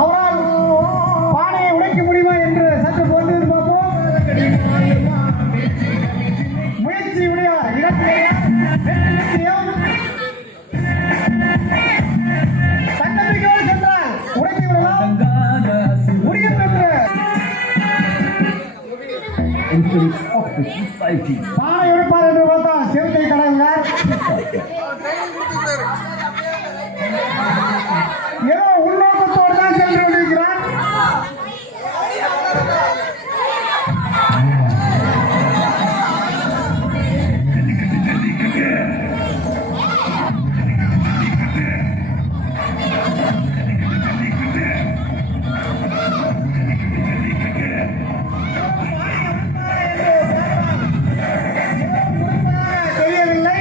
அவரால் பானையை உடைக்க முடியுமா என்று சற்று பொறுத்து பார்ப்போம். முயற்சியுடைய இடத்திலேயும் தன்னம்பிக்கையோடு சென்றால் உடைத்து விடலாம் முடியும் என்று பானை உடைப்பார் என்று பார்த்தால் சிறுத்தை கடவுளார் ஏதோ உள்நோக்கத்தோடு தான் சென்று கொண்டிருக்கிறார். தெரியவில்லை.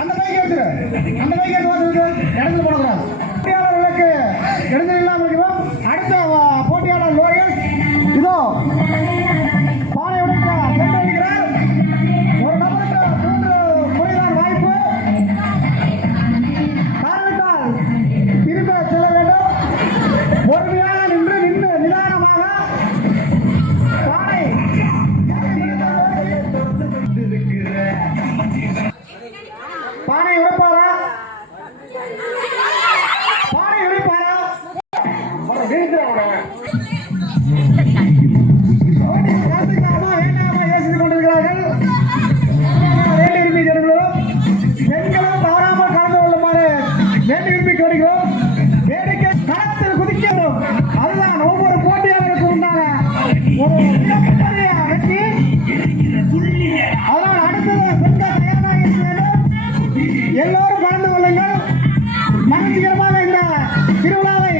அந்த பைக் எடுத்துரு, அந்த பைக் எடுத்து இடத்துல போடக்கூடாது. போட்டியாளர்களுக்கு இடத்துல இல்லாமல் இருக்கிறோம். அடுத்த போட்டியாளர் லோகேஷ் இதோ பானை உடைக்க சென்றிருக்கிறார். ஒரு நபருக்கு 3 முறைதான் வாய்ப்பு. காரணத்தால் திரும்ப செல்ல வேண்டும். பொறுமையாக நின்று நிதானமாக பானை பானை உடைப்பாரா? பானை உடைப்பாரா? யோசித்துக் கொண்டிருக்கிறார்கள். வேண்டி விரும்பி கேட்கிறோம். பெண்களும் தவறாமல் கலந்து கொள்ளுமாறு வேண்டி விரும்பி கேட்கிறோம். வேடிக்கை களத்தில் குதிக்கிறோம். அதுதான் ஒவ்வொரு போட்டியாளருக்கும் உண்டான ஒரு மிகப்பெரிய வெற்றி. அதனால் அடுத்தது பெண்கள் தயாராக இருக்க வேண்டும். எல்லோரும் கலந்து கொள்ளுங்கள். மகிழ்ச்சிகரமாக இந்த திருவிழாவை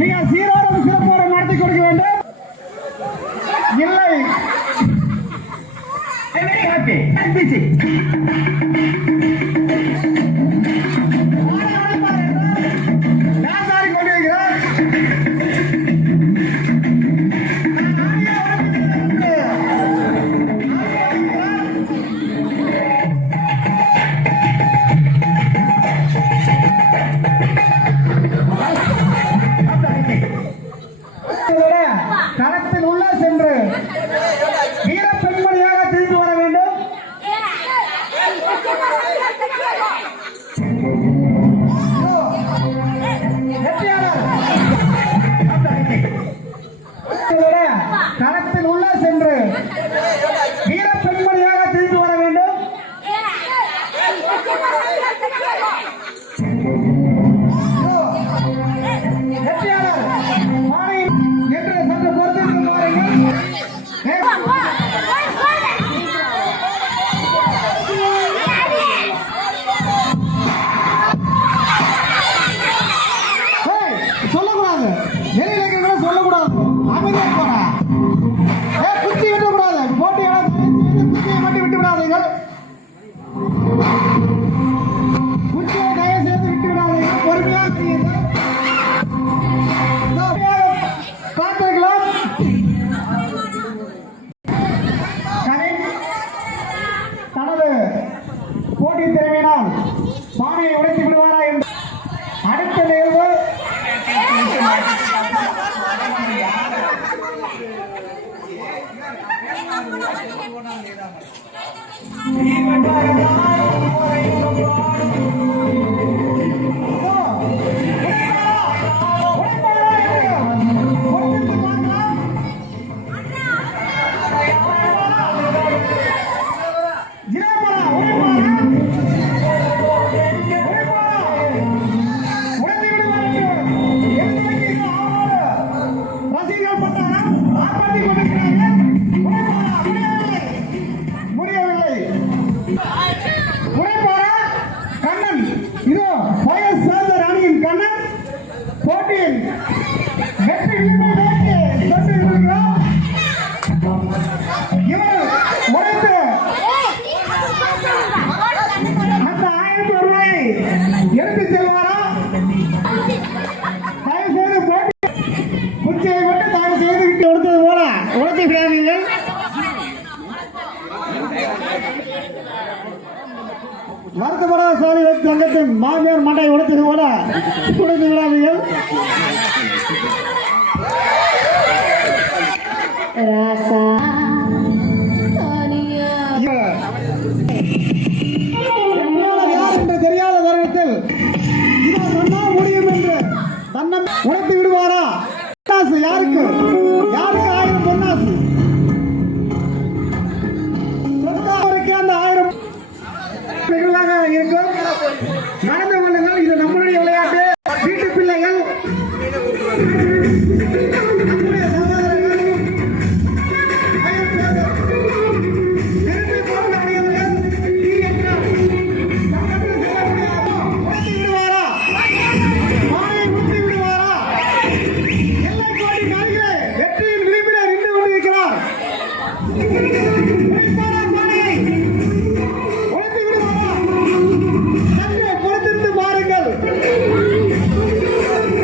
மிக சீரோடும் சிறப்போடும் நடத்தி கொடுக்க வேண்டும். இல்லை கொண்டிருக்கிறார். களத்தில் உள்ள சென்று வீர பெண்மணியாக திரும்பி வர வேண்டும். களத்தில் உள்ள சென்று வீர பெண்மணியாக திரும்பி வர வேண்டும். என்று சற்று பொறுத்து பாருங்கள். சொல்லக்கூடாது, வெளியில சொல்லக்கூடாது. அமைதியா போற குச்சி விட்டக்கூடாது. போட்டியை குச்சியை மட்டும் விட்டு விடாதீர்கள். குச்சியை தயவு செய்து விட்டு விடாதீர்கள். பொறுமையாக செய்யுங்கள். காத்திருக்கலாம். தனது போட்டி திறமையினால் பானையை உடைத்து விடுவாரா என்று அடுத்த நிகழ்வு எடுத்து செல்வாரா? தயவு செய்து போட்டி குச்சியை மட்டும் தயவு செய்து விட்டு கொடுத்தது போல உழைத்து விடாதீர்கள். வருத்தப்படாத சாலை வைத்து சங்கத்தின் மாமியார் மண்டை உடைத்தது போல உடைத்து விடாதீர்கள். தெரியாத தருணத்தில் இதை சொன்னால் முடியும் என்று தன்னை உடைத்து விடுவாரா? யாருக்கு யாருக்கு 1000 பொன்னாசு சொன்னாருக்கு அந்த 1000 வெகுவாக இருக்கும். நடந்து கொள்ளுங்கள். இது நம்மளுடைய விளையாட்டு. வீட்டு பிள்ளைகள் நம்முடைய சகோதரர்கள் வெற்றியின் விளிம்பிலே நின்று கொண்டிருக்கிறார். பொறுத்திருந்து பாருங்கள்.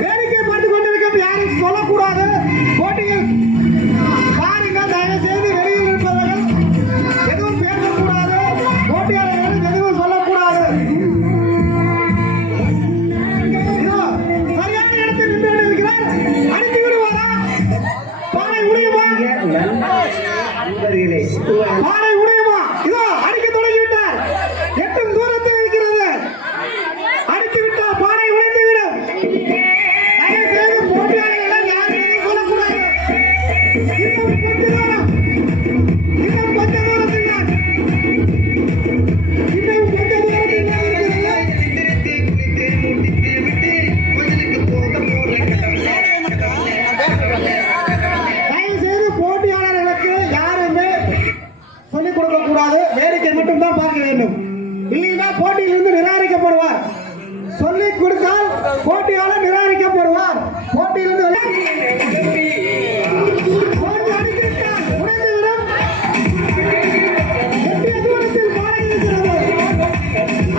வேடிக்கை பார்த்துக் கொண்டிருக்கிறது யாரும் சொல்லக்கூடாது. போட்டிகள் பாருங்கள். தயவு செய்து வெளியில் இருப்பவர்கள் எதுவும் பேசக்கூடாது. போட்டியாளர்கள் எதுவும் சொல்லக்கூடாது. சரியான இடத்தில் நின்று கொண்டிருக்கிறார். அடித்து விடுவாரா? பானை உடையுமா? பானை உடையுமா? இதோ அடிக்க தொடங்கிவிட்டார். எட்டும் தூரத்தில் இருக்கிறது. அடித்து விட்டால் பானை உடைந்து விடும். தயவு செய்து போட்டியாளர்கள் யாரையும் சொல்லக்கூடாது. இன்னும் கொஞ்ச தூரம். இன்னும் கொஞ்ச தூரத்தில் தான். இன்னும் கொஞ்ச தூரத்தில் தான் தயவு செய்து போட்டியாளர்களுக்கு யாருமே சொல்லிக் கொடுக்க கூடாது. வேடிக்கை மட்டும் தான் பார்க்க வேண்டும். இல்லைன்னா போட்டியிலிருந்து நிராகரிக்கப்படுவார். சொல்லிக் கொடுத்தால் போட்டியாளர் நிராகரிக்கப்படுவார். போட்டியிலிருந்து போட்டி அடித்துவிட்டார். உடைந்துவிடும். எட்டிய தூரத்தில் பானை இருக்கிறது.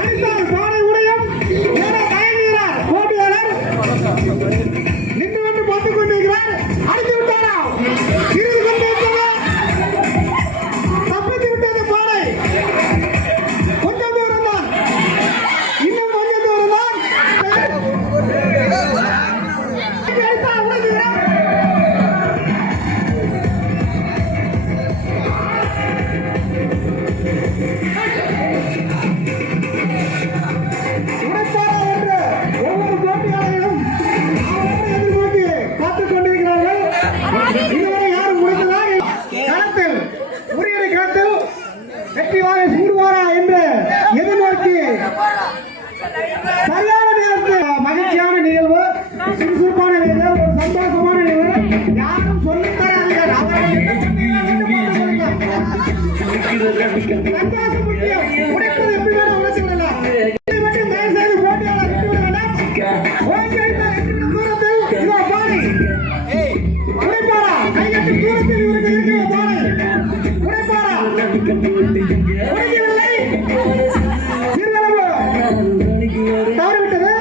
அடித்தால் பானை உடையும். ஏதோ தயங்குகிறார் போட்டியாளர். நின்று கொண்டு பார்த்துக் கொண்டிருக்கிறார். அடித்து விட்டாரா? சிறிது கொண்டிருக்கிறார். தப்பித்து விட்டது பானை. கொஞ்சம் தூரம் தான். இன்னும் கொஞ்சம் தூரம் தான். அடித்தால் உடைந்துவிடும். உடைப்பாரா என்று ஒவ்வொரு போட்டியாளர்களும் அவரை எதிர்நோக்கி பார்த்துக் கொண்டிருக்கிறார்கள். இதுவரை யாரும் முடிந்ததா? களத்தில் உரியடி களத்தில் வெற்றி வாகை சூடுவாரா என்று எதிர்நோக்கி சரியான நேரத்தில் மகிழ்ச்சியான நிகழ்வு, சுறுசுறுப்பான நிகழ்வு, ஒரு சந்தோஷமான நிகழ்வு. யாரும் சொல்லித்தராதீர்கள். அவர்கள் என்ன சொன்னீர்கள் சந்தோஷம் முக்கியம். உடைப்பது எப்படி வேணும் உடைச்சு விடலாம். இதை மட்டும் தயவு செய்து போட்டியாளர் விட்டு விட வேண்டாம். ஓய்வு எடுத்தால் எட்டு தூரத்தில் இதோ பானை. உடைப்பாரா? கையெட்டு தூரத்தில் இவருக்கு இருக்கிற பானை. உடைப்பாரா? உடைக்கவில்லை. சிறிதளவு தவறிவிட்டது.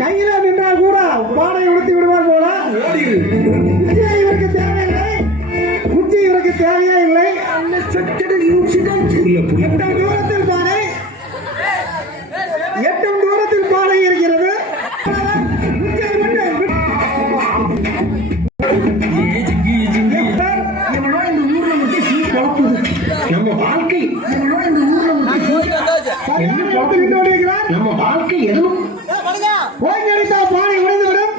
கையில நின்றால் கூட பானை உடுத்தி விடுவார் போல. குச்சி இவருக்கு தேவையில்லை. குச்சி இவருக்கு தேவையே இல்லை. எட்டும் தூரத்தில் பானை. எட்டும் தூரத்தில் பானை இருக்கிறது. குச்சியை மட்டும் நம்ம வாழ்க்கை நம்ம வாழ்க்கை எதுவும் ஓய்வு அடித்தால் பானை உடைந்துவிடும்.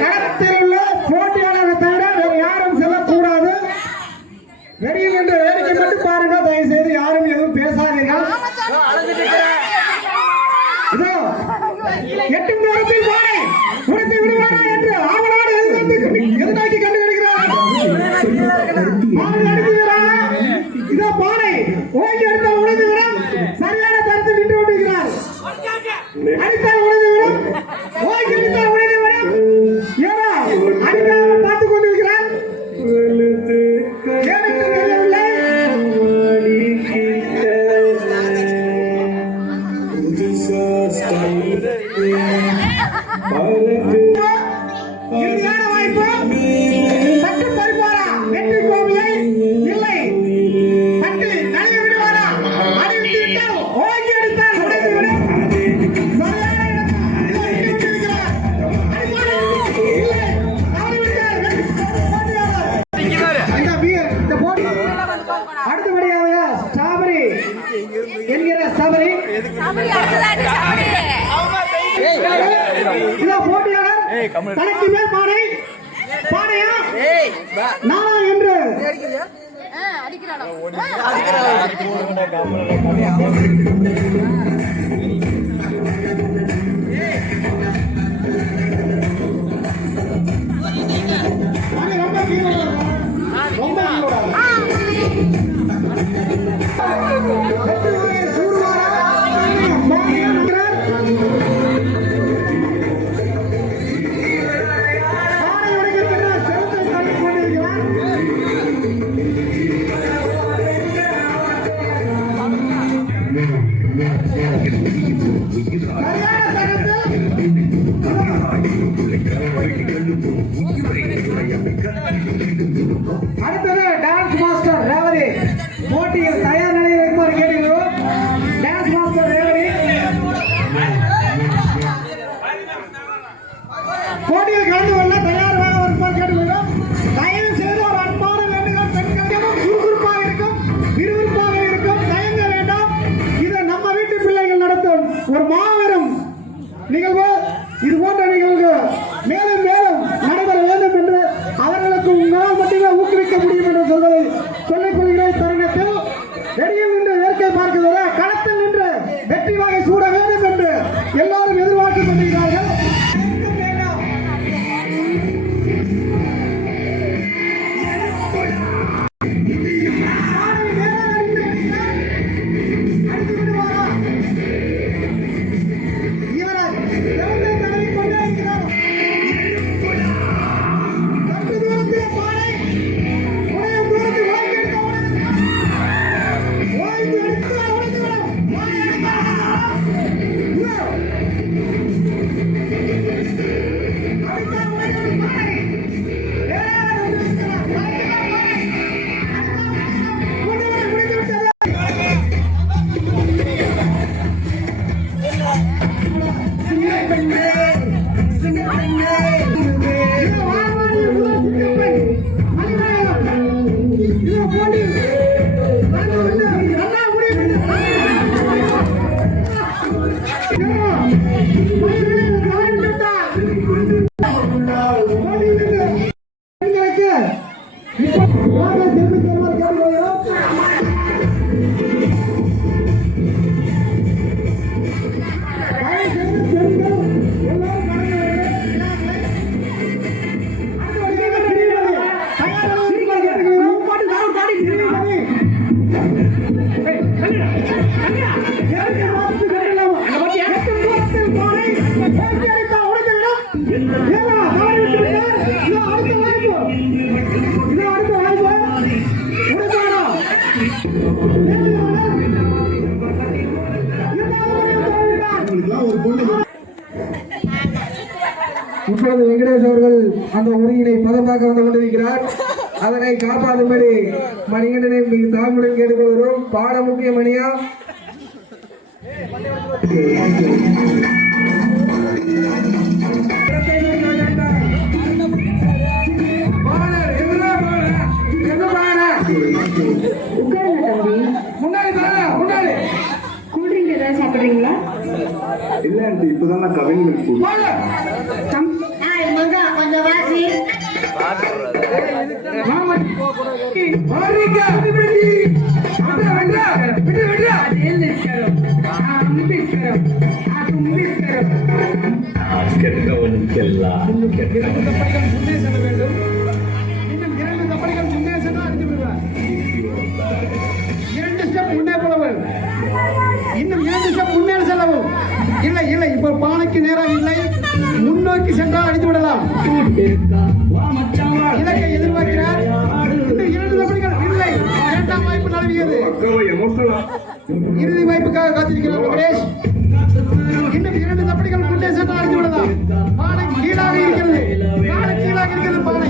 களத்தில் உள்ள போட்டியாளரை தவிர வேறு யாரும் செல்லக்கூடாது. வெளியில் நின்று வேடிக்கை மட்டும் பாருங்க. தயவு செய்து யாரும் எதுவும் பேசாதீர்கள். இதோ 8 நேரத்தில் பானை உடுத்தி விடுவாரா என்று ஆவலோடு எதிர்நோக்கி கண்டு வருகிறார். பானை அடிக்கிறாரா? இதோ பானை ஓங்கி எடுத்தால் உடைந்து விடும். சரியான தரத்தில் நின்று கொண்டிருக்கிறார். அடித்தால் உடைந்து விடும். ஓங்கி அடித்தால் உடைந்து விடும். ஏன்னா அடிக்காமல் பார்த்துக் கொண்டிருக்கிறார். எனக்கு தெரியவில்லை. இறுதியான வாய்ப்பு. சற்று பறிப்பாரா? வெற்றி கோவிலை இல்லை. சற்று நழுவி விடுவாரா? அடித்து விட்டால் ஓங்கி அடித்தால் உடைந்து விடும். சரியான இடத்தில் இதோ இங்கே விட்டிருக்கிறார். அடிப்பாரா? இல்லை. தவறிவிட்டார். இந்த போட்டி அடுத்தபடியாக ஸ்ட்ராபெரி என்கிற ஸ்ட்ராபெரி இதோ போட்டியாளர் தலைக்கு மேல் பானை பானையா நானா என்று ரொம்ப கீழே ரொம்ப அடுத்தது டான்ஸ் மாஸ்டர் ரேவதி போட்டியில் தயார் நிலையில் இருக்குமாறு கேட்டுக்கிறோம். டான்ஸ் மாஸ்டர் ரேவதி போட்டியில் கலந்து கொள்ள தயாராக வருமாறு கேட்டுக்கிறோம். தயவு செய்து ஒரு அன்பான வேண்டுகோள். பெண்களும் சுறுசுறுப்பாக இருக்கும், விறுவிறுப்பாக இருக்கும், தயங்க வேண்டாம். இது நம்ம வீட்டு பிள்ளைகள் நடத்தும் ஒரு மாபெரும் நிகழ்வு. இது போன்ற நிகழ்வு மேலும் மேலும் நடைபெற வேண்டும் என்று அவர்களுக்கு உங்களால் மட்டுமே ஊக்குவிக்க முடியும் என்று சொல்வதை சொல்லிக் கொள்கிறேன். தருணத்தில் வெளியில் நின்று இயற்கை பார்க்கிறத களத்தில் நின்று வெற்றி வாகை சூட வேண்டும் என்று எல்லாரும் எதிர்பார்த்துக் கொண்டிருக்கிறார்கள். இப்பொழுது வெங்கடேஷ் அவர்கள் அந்த உரியினை பதமாக வந்து கொண்டிருக்கிறார். அதனை காப்பாற்றும்படி மணிகண்டனை மிக தாழ்வுடன் கேட்டுக்கொள்கிறோம். பாட முக்கிய மணியா சாப்பிடுறீங்களா? இல்ல ஆண்டி, இப்பதான் நான் கவிஞர் கொஞ்சம் வாசி கெட்டவனுக்கெல்லாம் முன்னே செல்ல வேண்டும். இன்னும் 2 தப்படிகள் முன்னே சென்றால் அடித்து விடுவார். 2 ஸ்டெப் முன்னே போலவும் இன்னும் 2 ஸ்டெப் முன்னே செல்லவும். இல்லை இல்லை, இப்போ பானைக்கு நேராக இல்லை, முன்னோக்கி சென்றால் அடித்து விடலாம். இலக்கை எதிர்பார்க்கிறார். இன்னும் 2 தப்படிகள் இல்லை, 2ஆம் வாய்ப்பு நழுவியது. இறுதி வாய்ப்புக்காக காத்திருக்கிறார் வெங்கடேஷ். இன்னும் 2 தப்படிகள் முன்னே சென்றால் அடித்து விடலாம். பானை கீழாக இருக்கிறது, பானை கீழாக இருக்கிறது. பானை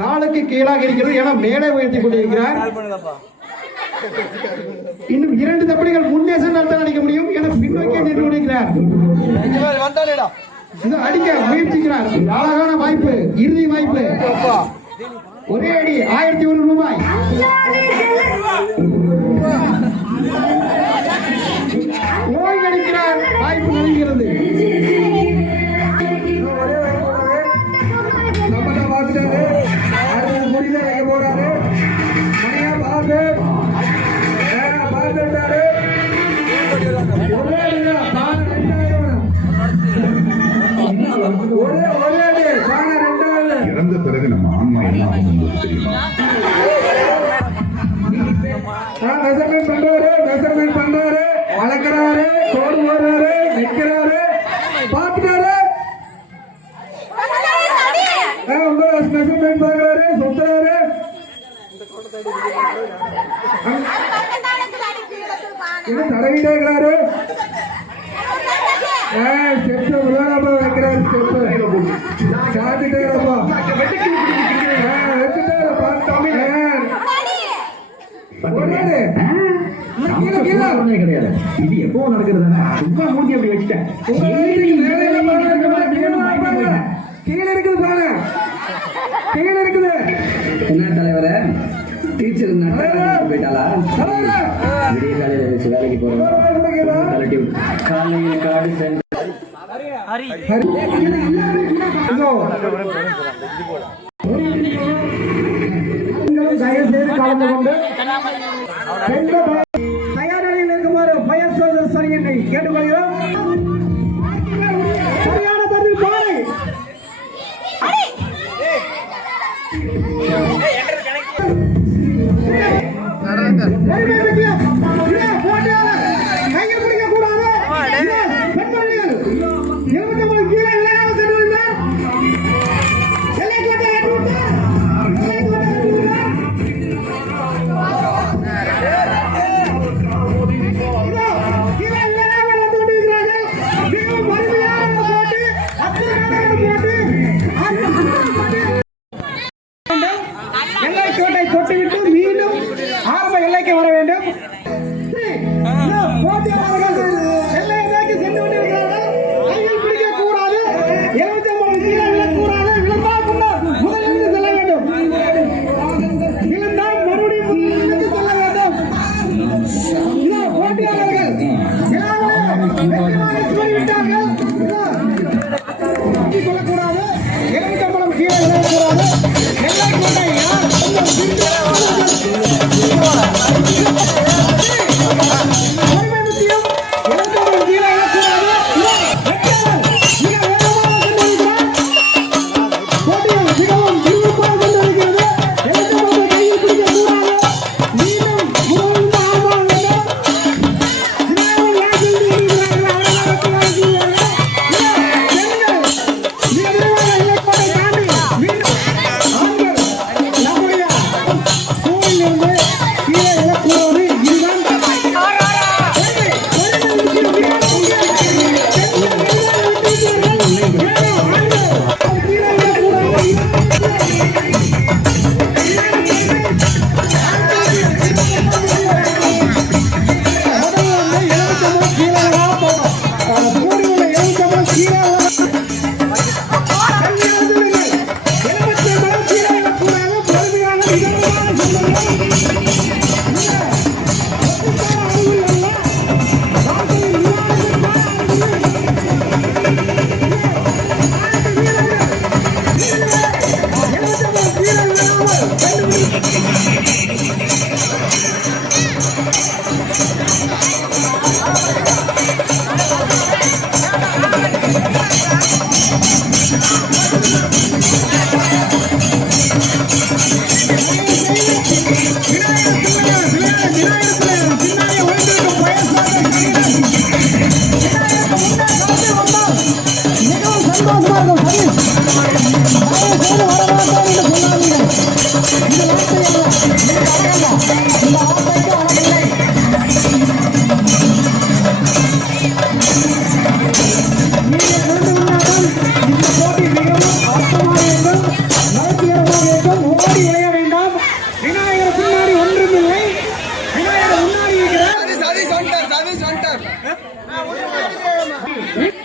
காலுக்கு கீழாக இருக்கிறது, ஏன்னா மேலே உயர்த்தி கொண்டிருக்கிறார். இன்னும் 2 தப்படிகள் முன்னே சென்றால் தான் அடிக்க முடியும் என பின்னோக்கி நின்று கொண்டிருக்கிறார். அடிக்க முயற்சிக்கிறார். அழகான வாய்ப்பு, இறுதி வாய்ப்பு. ஒரே அடி 1100 ரூபாய். ஓய்வெடுக்கிறார், வாய்ப்பு நல்கிறது. இறந்த பிறகு நம்ம ஆன்மா என்ன ஆகும் தெரியுமா? மெஷர்மெண்ட் பண்றாரு, வளர்க்கிறாரு, கோடு போடுறாரு, நிற்கிறாரு, பார்த்துட்டாரு. மெஷர்மெண்ட் பார்க்கிறாரு, சுத்துறாரு. இன்னும் தடவிட்டே இருக்கிறாரு. ஸ்டெப்ஸ் விளையாடாம வைக்கிறாரு. ஸ்டெப் சாத்திட்டே இருப்பா. கிடையாது, இது எப்பவும் நடக்கிறது. சும்மா மூடி அப்படி வச்சுட்டேன். கீழே இருக்குது பாரு, கீழே இருக்குது. என்ன தலைவர டீச்சர் போயிட்டாளா? விடிய காலையில வச்சு வேலைக்கு போறோம். காலையில் காடு சென்று தயவுசெய்து கலந்து கொண்டு தயாரில் இருக்குமாறு பயர் சோதனை என்னை கேட்டுக்கொள்கிறோம். சரியான பதில் பானை. கையை பிடிக்க கூடாது.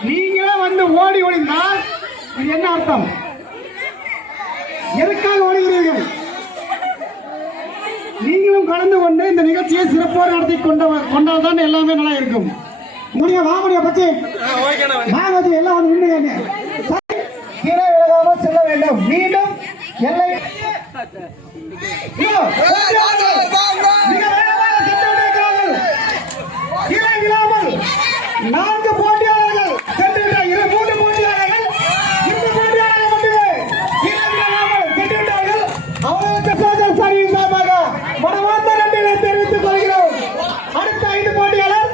நீங்களே வந்து ஓடி ஒளிந்தால் இது என்ன அர்த்தம்? எதற்காக ஓடுகிறீர்கள்? நீங்களும் கலந்து கொண்டு இந்த நிகழ்ச்சியை சிறப்பாக நடத்தி கொண்டால்தான் எல்லாமே நல்லா இருக்கும். வாமுடிய பற்றி எல்லாம் வந்து நின்று கீழே விலகாமல் செல்ல வேண்டும். மீண்டும் எல்லை கீழே விழாமல் 4 போட்டியாளர்கள் சென்றுவிட்டார்கள். 3 போட்டியாளர்கள் 2 போட்டியாளர்கள் மட்டுமே கீழே விழாமல் சென்றுவிட்டார்கள். அவர்களுக்கு சோதர் சாரியின் சார்பாக மனமார்ந்த நன்றிகளை தெரிவித்துக் கொள்கிறோம். அடுத்த 5 போட்டியாளர்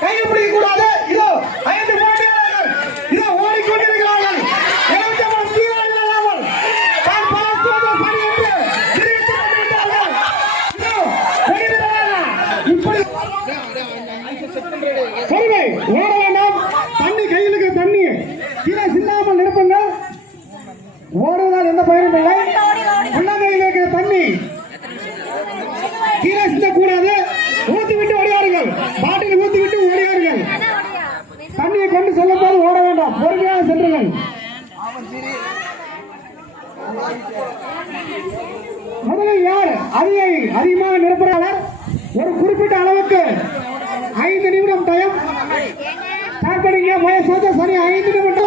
கையை பிடிக்க கூடாது. இதோ 5 போட்டியாளர்கள் இதோ ஓடிக்கொண்டிருக்கிறார்கள். ஓட வேண்டாம். தண்ணி கையில் இருக்க தண்ணி கீழே சிந்தாமல் நிரப்புங்கள். ஓடுவதால் எந்த பயனும் இல்லை. உள்ளங்கையில் இருக்கிற தண்ணி கீழே சிந்தக்கூடாது. ஊத்தி விட்டு ஓடியாருங்கள். பாட்டில் ஊத்தி விட்டு ஓடியாருங்கள். தண்ணியை கொண்டு செல்லும் போது ஓட வேண்டாம். பொறுமையாக சென்றுங்கள். முதலில் யார் அதிகமாக நிரப்புகிறார் ஒரு குறிப்பிட்ட அளவுக்கு 5 நிமிடம் டைம் ஸ்டார்ட் பண்ணிங்க. சோதா சரி 5 நிமிடம்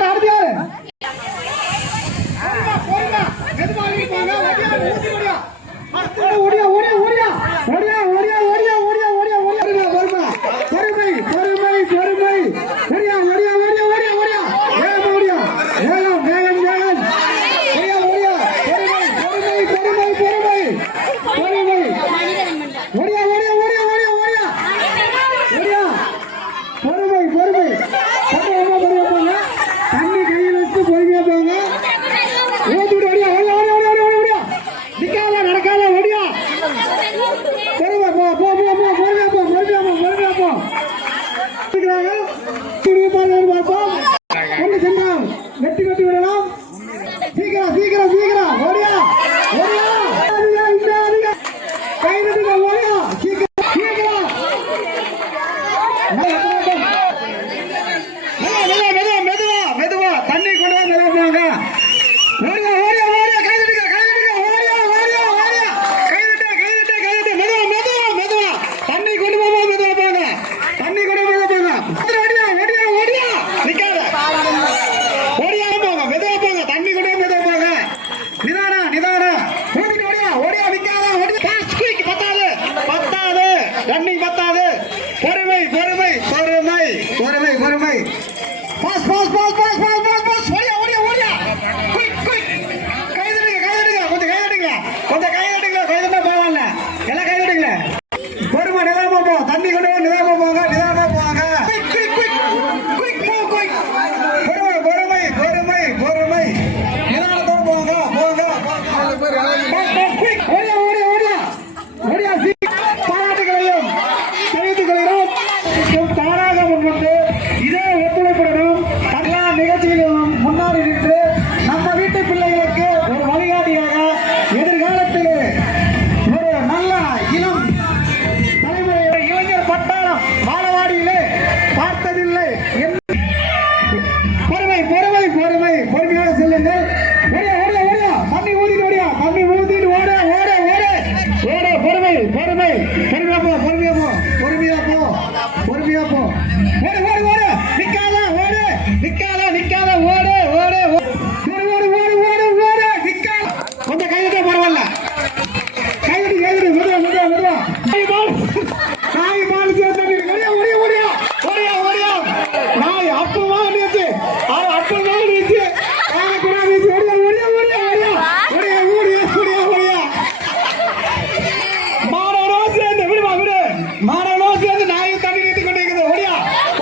அடுத்து யாரு செல்லுங்கள். ஓடியா ஓடியா ஓடியா, தண்ணி ஊத்திட்டு ஓடியா, தண்ணி ஊத்திட்டு ஓட ஓட ஓட ஓட. பொறுமை பொறுமை, பொறுமையா போ பொறுமையா போ பொறுமையா போ பொறுமையா போ. ஓடு ஓடு ஓடு, நிக்காத ஓடு, நிக்காத நிக்காத ஓடு ஓடு ஓடு ஓடு ஓடு ஓடு, நிக்காத. கொஞ்சம் கையிட்ட பரவாயில்ல, கையிட்டு கையிட்டு மெதுவா மெதுவா மெதுவா. நாய் பால் சேர்த்து ஓடியா ஓடியா ஓடியா ஓடியா ஓடியா. நாய் அப்பமா நிச்சு, அப்பமா நிச்சு, கூட நிச்சு. ஓடியா ஓடியா ஓடியா ஓடியா ஓடியா ஓடியா ஓடியா ஓடியா. மாடனோ சேர்ந்து விடுமா விடு, மாடனோ சேர்ந்து நாய் தண்ணி நிறுத்தி கொண்டு இருக்குது. ஓடியா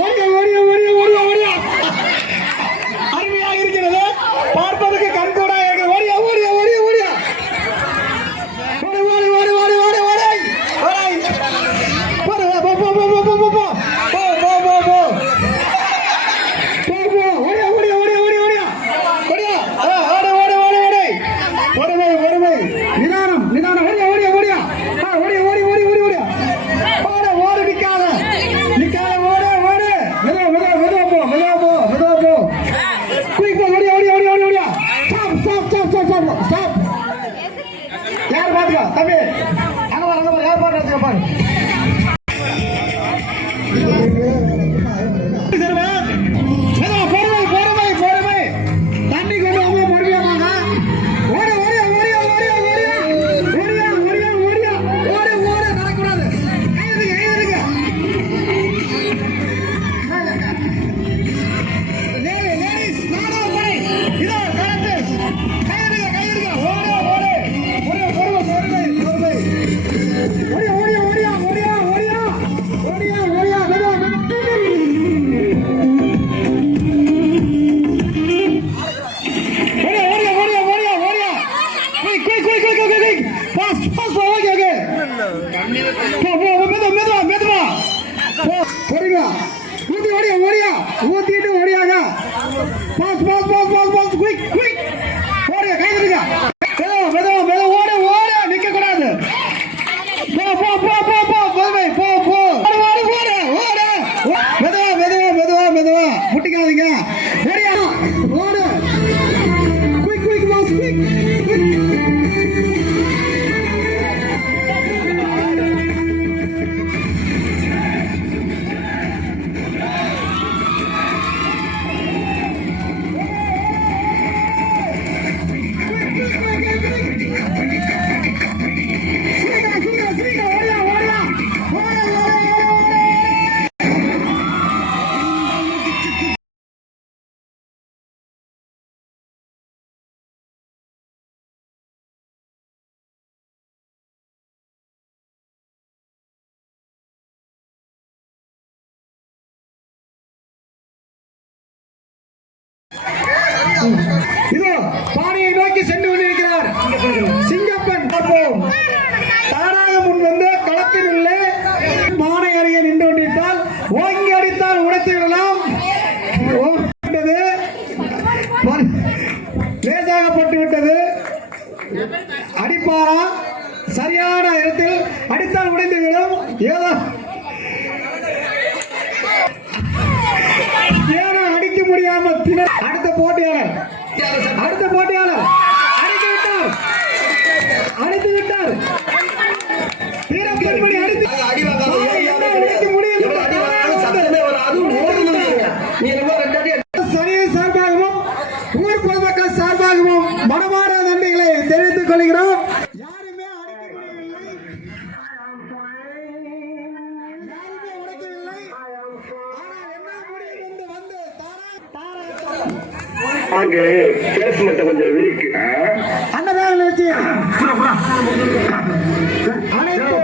ஓடியா ஓடியா ஓடியா ஓடியா ஓடியா. அருமையாக இருக்கிறது, பார்ப்பதற்கு கண்கூடா இருக்கிறது. ஓடியா ஓடியா ஓடியா ஓடியா ஓடி ஓடி ஓடி ஓடி ஓடி ஓடி யார் பாத்துக்கா தம்பி, அங்க பாரு யார் பாரு பாரு. பொறுமை பொறுமை பொறுமை, தண்ணி கொண்டு வந்து பொறுமையாங்க. ஓட ஓடியா ஓடியா ஓடியா ஓடியா ஓடியா ஓடியா ஓடியா ஓட ஓட, நடக்கூடாது. கையெழுதுங்க கையெழுதுங்க. லேடிஸ் நாடோ படை, இதோ கலந்து கையெழுதுங்க கையெழுதுங்க. ஓட ஓட ஓட பொறுமை பொறுமை பொறுமை. ஓடியா ஓடியா ஓடியா ஓடியா ஓடியா ஓடியா ஓடியா மெதுவா மெதுவா. ஊத்திட்டு ஓடியாங்க. Boss boss boss boss boss, quick quick ஓடியா, கைதுங்க. மெதுவா மெதுவா மெதுவா ஓட ஓட, நிக்க கூடாது. போ போ போ போ போ பொறுமை போ போ ஓட ஓட ஓட. மெதுவா மெதுவா மெதுவா மெதுவா, முட்டிக்காதீங்க. ஓடியா ஓடு, quick quick boss quick quick. இதோ பானையை நோக்கி சென்று கொண்டிருக்கிறார் சிங்கப்பன். பார்ப்போம். தானாக முன் வந்து களத்தில் உள்ள பானை அருகே நின்று கொண்டிருந்தால் ஓங்கி அடித்தால் உடைத்து விடலாம். லேசாகப்பட்டு விட்டது. அடிப்பாரா, சரியான இடத்தில் அடித்தால் உடைத்து விடும். ஏதோ ஏனோ அடிக்க முடியாம அடுத்த போட்டியாளர் அடித்து விட்டார் அடித்து விட்டார். வீரப்பெண்மணி அடித்து உடைக்க முடியல. சனியை சார்பாகவும் ஊர் பொதுமக்கள் சார்பாகவும் மனமார நன்றிகளை தெரிவித்துக் கொள்கிறோம். யாருமே அடிக்க முடியவில்லை, யாருமே உடைக்கவில்லை. ஆனால் என்ன முடியும் என்று வந்து அங்கே பேசுமட்ட கொஞ்சம் இருக்கு. அன்னதான நிகழ்ச்சி அனைத்து